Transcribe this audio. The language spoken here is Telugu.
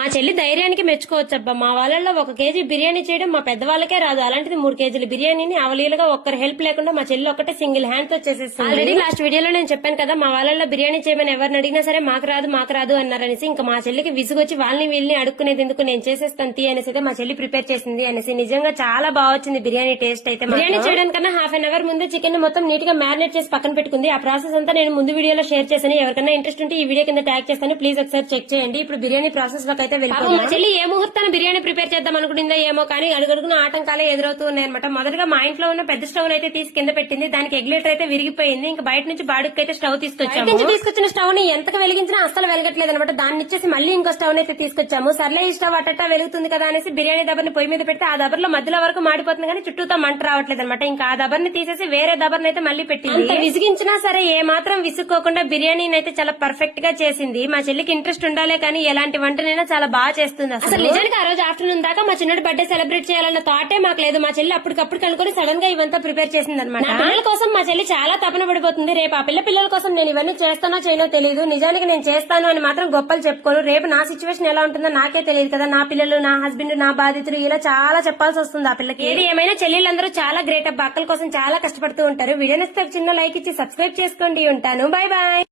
మా చెల్లి ధైర్యానికి మెచ్చుకోవచ్చబ్బా. మా వాళ్ళల్లో 1 కేజీ బిర్యానీ చేయడం మా పెద్దవాళ్ళకే రాదు, అలాంటిది 3 కేజీల బిర్యానీని అవలీలుగా ఒక్కరు హెల్ప్ లేకుండా మా చెల్లి ఒక్కటే సింగిల్ హ్యాండ్ తో చేసేస్తుంది. ఆల్రెడీ లాస్ట్ వీడియోలో నేను చెప్పాను కదా, మా వాళ్ళల్లో బిర్యానీ చేయమని ఎవరిని అడిగినా సరే మాకు రాదు అన్నారనేసి. ఇంకా మా చెల్లికి విసుగొచ్చి వాళ్ళని వీళ్ళని అడుక్కునేది ఎందుకు, నేను చేసేస్తాను తీ అనేసి అయితే మా చెల్లి ప్రిపేర్ చేసింది అనేసి. నిజంగా చాలా బాగా వచ్చింది బిర్యానీ టేస్ట్ అయితే. బిర్యానీ చేయడానికన్నా హాఫ్ అన్ అవర్ ముందు చికెన్ మొత్తం నీట్ గా మ్యారినేట్ చేసి పక్కన పెట్టుకుంది. ఆ ప్రాసెస్ అంతా నేను ముందు వీడియోలో షేర్ చేశాను, ఎవరికైనా ఇంట్రెస్ట్ ఉంటే ఈ వీడియో కింద ట్యాగ్ చేస్తాను, ప్లీజ్ ఒకసారి చెక్ చేయండి. ఇప్పుడు బిర్యానీ ప్రాసెస్ లోకి అయితే వెళ్ళిపోతాం. మా చెల్లి ఏ ముహూర్తాన్ని బిర్యానీ ప్రిపేర్ చేద్దాం అనుకుంటుందో ఏమో కానీ అడుగడుగున ఆటంకాలే ఎదురవుతూ ఉన్నాయన్నమాట. మొదటగా మా ఇంట్లో ఉన్న పెద్ద స్టవ్ అయితే తీసి కింద పెట్టింది, దానికి ఎగ్లేటర్ అయితే విరిగిపోయింది. ఇంకా బయట నుంచి బాడుకైతే స్టవ్ తీసుకొచ్చిన స్టవ్ ని ఎంతగా వెలిగించినా అస్సలు వెలగట్లేదు అనమాట. దాన్ని ఇచ్చేసి మళ్ళీ ఇంకో స్టవ్ అయితే తీసుకొచ్చాము. సర్లే ఈ స్టవ్ అట్టా వెలుగుతుంది కదా అనేసి బిర్యానీ దబర్ని పొయ్యి మీద పెడితే ఆ దబర్లో మధ్యలో వరకు మాడిపోతుంది కానీ చుట్టూతో మంట రావట్లేదు అనమాట. ఇంకా ఆ దబర్ని తీసేసి వేరే దబర్ని అయితే మళ్ళీ పెట్టింది. అంత విసిగించినా సరే ఏ మాత్రం విసుక్కోకుండా బిర్యానీని అయితే చాలా పర్ఫెక్ట్ గా చేసింది. మా చెల్లికి ఇంట్రెస్ట్ ఉండాలే కానీ ఎలాంటి వంటనైనా చాలా బాగా చేస్తుంది. అసలు నిజానికి ఆ రోజు ఆఫ్టర్నూన్ దాకా మా చిన్నోడి బర్త్డే సెలబ్రేట్ చేయాలన్న థాటే మాకు లేదు. మా చెల్లి అప్పటికప్పుడు కనుకొని సడన్ గా ఇవంతా ప్రిపేర్ చేసింది అనమాట. పిల్లల కోసం మా చెల్లి చాలా తపన పడిపోతుంది. రేపు ఆ పిల్లల కోసం నేను ఇవన్నీ చేస్తానో చేయనో తెలియదు. నిజానికి నేను చేస్తాను అని మాత్రం గొప్పలు చెప్పుకోను. రేపు నా సిచ్యువేషన్ ఎలా ఉంటుందో నాకే తెలియదు కదా. నా పిల్లలు, నా హస్బెండ్, నా బాధితులు ఇలా చాలా చెప్పాల్సి వస్తుంది ఆ పిల్లకి. ఏది ఏమైనా చెల్లెళ్ళందరూ చాలా గ్రేట్ అబ్బా. అక్కల కోసం చాలా కష్టపడుతూ ఉంటారు. వీడియో నచ్చితే చిన్న లైక్ ఇచ్చి సబ్స్క్రైబ్ చేసుకోండి. ఉంటాను, బై బాయ్.